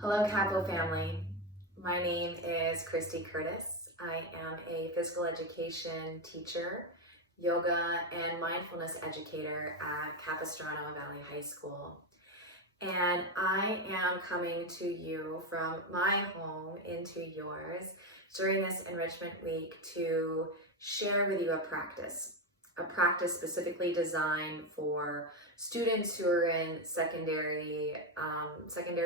Hello, Capo family. My name is Christy Curtis. I am a physical education teacher, yoga, and mindfulness educator at Capistrano Valley High School. And I am coming to you from my home into yours during this enrichment week to share with you a practice specifically designed for students who are in secondary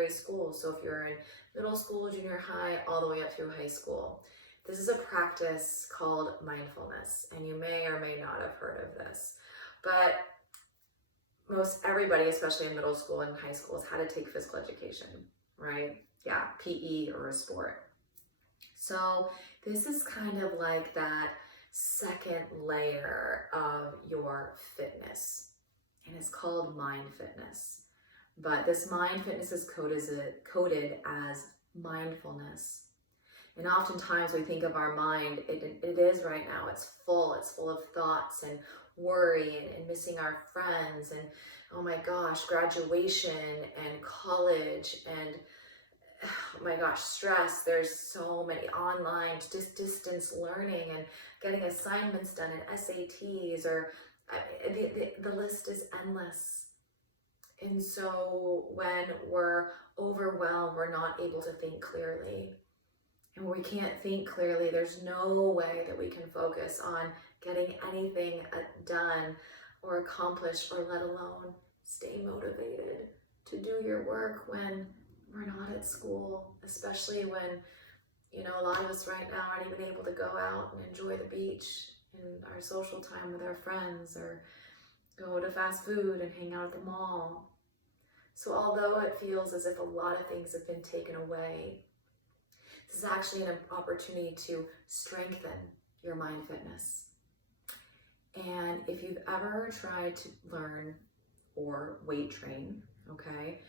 school. So if you're in middle school, junior high, all the way up through high school. This is a practice called mindfulness, and you may or may not have heard of this, but most everybody, especially in middle school and high school, has had to take physical education, right? Yeah, PE or a sport. So this is kind of like that second layer of your fitness, and it's called mind fitness. But this mind fitness is coded as mindfulness. And oftentimes we think of our mind, it is right now, it's full of thoughts and worry and missing our friends and, oh my gosh, graduation and college and, oh my gosh, stress. There's so many online distance learning and getting assignments done and SATs, or the list is endless. And so when we're overwhelmed, we're not able to think clearly. And when we can't think clearly, there's no way that we can focus on getting anything done or accomplished, or let alone stay motivated to do your work when we're not at school, especially when, a lot of us right now aren't even able to go out and enjoy the beach and our social time with our friends, or go to fast food and hang out at the mall. So although it feels as if a lot of things have been taken away, this is actually an opportunity to strengthen your mind fitness. And if you've ever tried to learn or weight train, okay,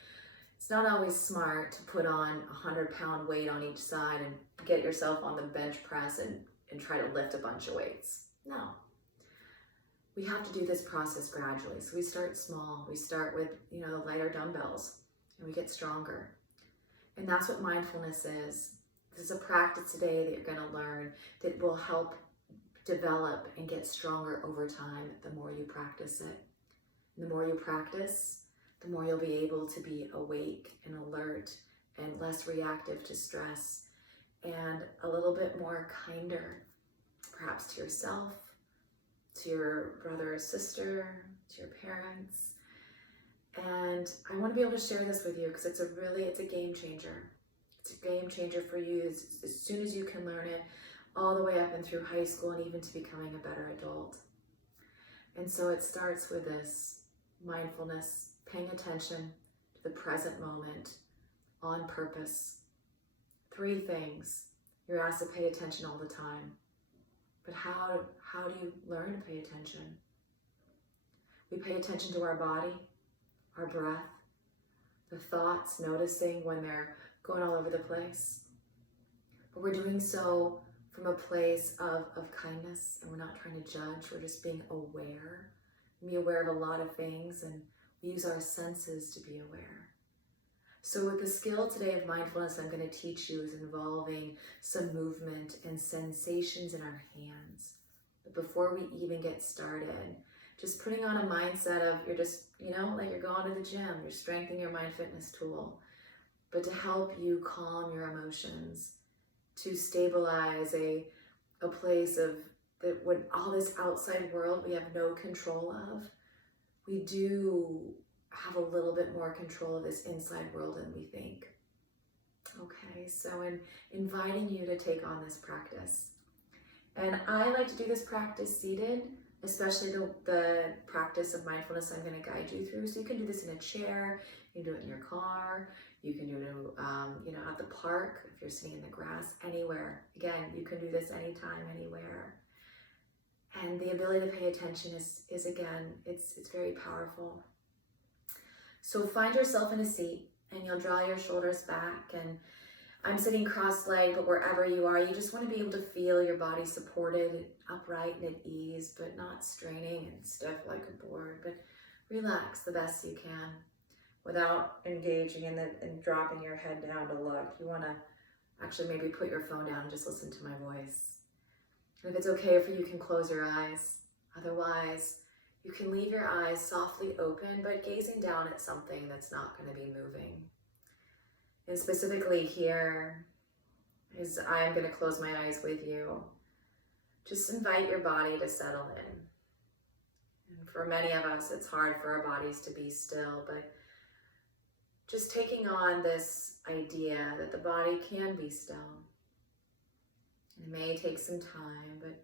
it's not always smart to put on a 100-pound weight on each side and get yourself on the bench press and try to lift a bunch of weights. No. We have to do this process gradually. So we start small. We start with, the lighter dumbbells, and we get stronger. And that's what mindfulness is. This is a practice today that you're going to learn that will help develop and get stronger over time the more you practice it. And the more you practice, the more you'll be able to be awake and alert and less reactive to stress, and a little bit more kinder, perhaps to yourself, to your brother or sister, to your parents. And I want to be able to share this with you because it's a game changer. It's a game changer for you as soon as you can learn it, all the way up and through high school and even to becoming a better adult. And so it starts with this mindfulness, paying attention to the present moment on purpose. 3 things. You're asked to pay attention all the time. But how do you learn to pay attention? We pay attention to our body, our breath, the thoughts, noticing when they're going all over the place. But we're doing so from a place of kindness, and we're not trying to judge. We're just being aware. Be aware of a lot of things, and we use our senses to be aware. So with the skill today of mindfulness I'm going to teach you is involving some movement and sensations in our hands. But before we even get started, just putting on a mindset of you're just, like you're going to the gym, you're strengthening your mind fitness tool, but to help you calm your emotions, to stabilize a place of that when all this outside world we have no control of, we do have a little bit more control of this inside world than we think. Okay, so in inviting you to take on this practice. And I like to do this practice seated, especially the practice of mindfulness I'm going to guide you through. So you can do this in a chair, you can do it in your car, you can do it at the park, if you're sitting in the grass, anywhere. Again, you can do this anytime, anywhere. And the ability to pay attention is again, it's very powerful. So find yourself in a seat, and you'll draw your shoulders back, and I'm sitting cross-legged, but wherever you are, you just want to be able to feel your body supported, upright and at ease, but not straining and stiff like a board, but relax the best you can. without engaging in and dropping your head down to look. You want to actually maybe put your phone down and just listen to my voice. And if it's okay for you, you can close your eyes. Otherwise, you can leave your eyes softly open, but gazing down at something that's not going to be moving. And specifically here, as I'm going to close my eyes with you, just invite your body to settle in. And for many of us, it's hard for our bodies to be still, but just taking on this idea that the body can be still. It may take some time, but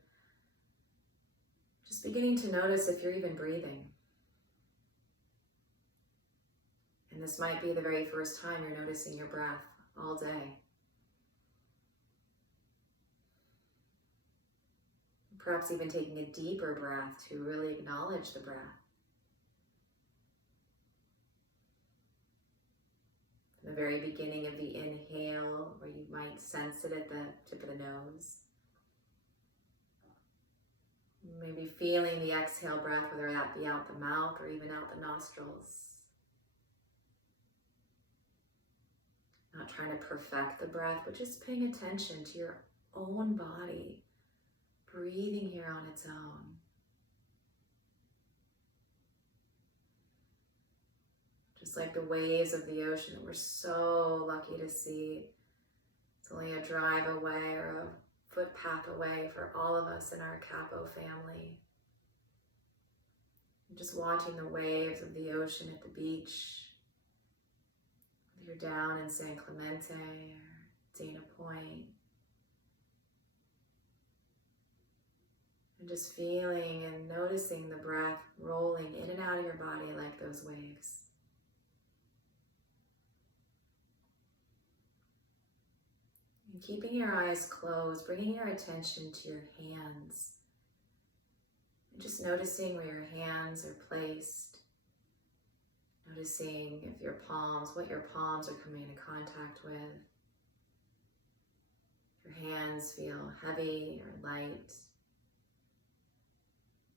just beginning to notice if you're even breathing. And this might be the very first time you're noticing your breath all day. Perhaps even taking a deeper breath to really acknowledge the breath. From the very beginning of the inhale, where you might sense it at the tip of the nose. Maybe feeling the exhale breath, whether that be out the mouth or even out the nostrils. Not trying to perfect the breath, but just paying attention to your own body, breathing here on its own. Just like the waves of the ocean that we're so lucky to see. It's only a drive away or a footpath away for all of us in our Capo family. And just watching the waves of the ocean at the beach. Whether you're down in San Clemente or Dana Point. And just feeling and noticing the breath rolling in and out of your body like those waves. And keeping your eyes closed, bringing your attention to your hands. And just noticing where your hands are placed. Noticing if your palms, what your palms are coming into contact with. Your hands feel heavy or light.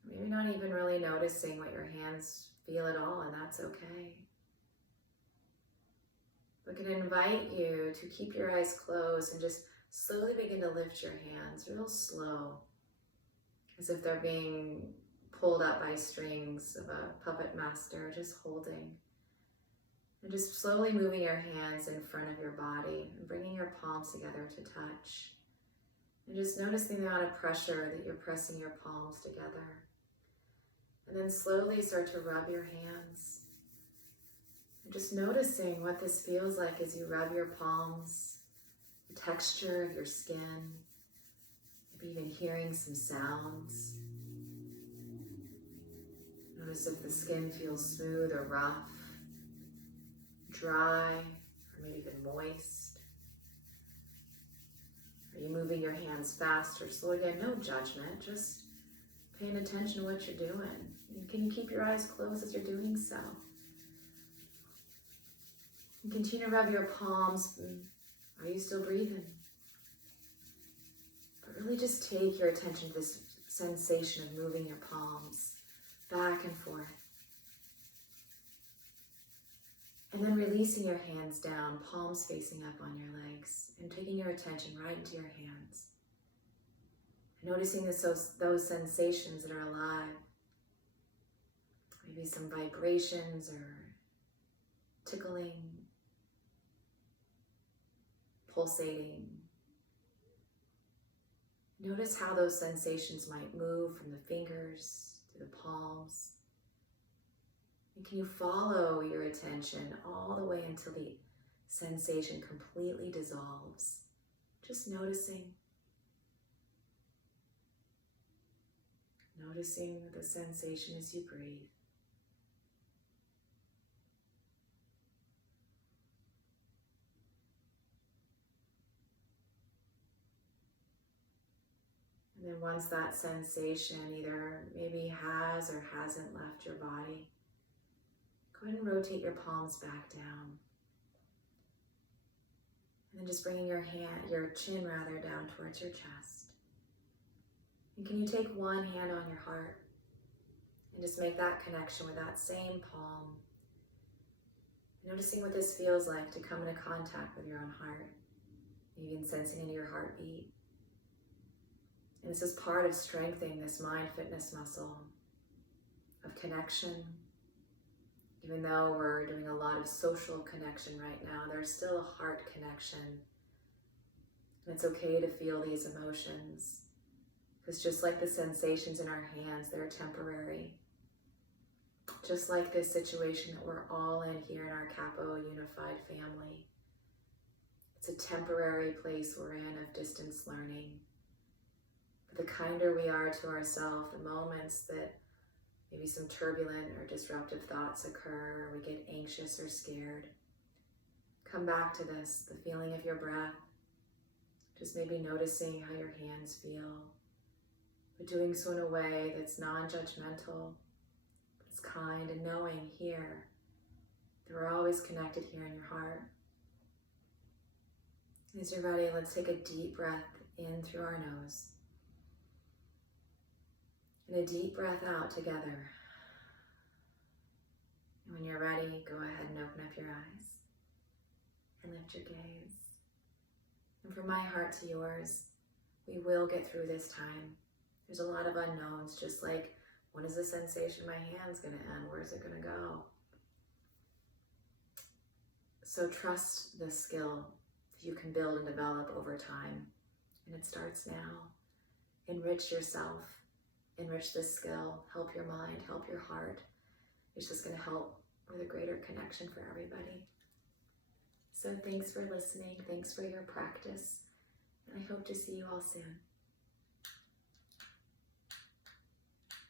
Maybe not even really noticing what your hands feel at all, and that's okay. We can invite you to keep your eyes closed and just slowly begin to lift your hands real slow, as if they're being pulled up by strings of a puppet master, just holding. And just slowly moving your hands in front of your body and bringing your palms together to touch. And just noticing the amount of pressure that you're pressing your palms together. And then slowly start to rub your hands. And just noticing what this feels like as you rub your palms, the texture of your skin, maybe even hearing some sounds. Notice if the skin feels smooth or rough, dry, or maybe even moist. Are you moving your hands fast or slow? Again, no judgment, just paying attention to what you're doing. And can you keep your eyes closed as you're doing so? And continue to rub your palms. Are you still breathing? But really just take your attention to this sensation of moving your palms back and forth. And then releasing your hands down, palms facing up on your legs, and taking your attention right into your hands. Noticing those sensations that are alive. Maybe some vibrations or tickling, pulsating. Notice how those sensations might move from the fingers to the palms. And can you follow your attention all the way until the sensation completely dissolves? Just noticing. Noticing the sensation as you breathe. And then once that sensation either maybe has or hasn't left your body, go ahead and rotate your palms back down. And then just bringing your chin down towards your chest. And can you take one hand on your heart and just make that connection with that same palm? Noticing what this feels like to come into contact with your own heart, even sensing into your heartbeat. And this is part of strengthening this mind fitness muscle of connection. Even though we're doing a lot of social connection right now, there's still a heart connection. And it's okay to feel these emotions, because just like the sensations in our hands, they're temporary. Just like this situation that we're all in here in our Capo Unified family. It's a temporary place we're in of distance learning. But the kinder we are to ourselves, the moments that maybe some turbulent or disruptive thoughts occur, or we get anxious or scared, come back to this, the feeling of your breath. Just maybe noticing how your hands feel, but doing so in a way that's non-judgmental, it's kind, and knowing here that we're always connected here in your heart. As you're ready, let's take a deep breath in through our nose. And a deep breath out together. And when you're ready, go ahead and open up your eyes and lift your gaze. And from my heart to yours, we will get through this time. There's a lot of unknowns, just like, when is the sensation in my hand's gonna end? Where's it gonna go? So trust this skill that you can build and develop over time. And it starts now. Enrich yourself, enrich this skill, help your mind, help your heart. It's just gonna help with a greater connection for everybody. So thanks for listening, thanks for your practice, and I hope to see you all soon.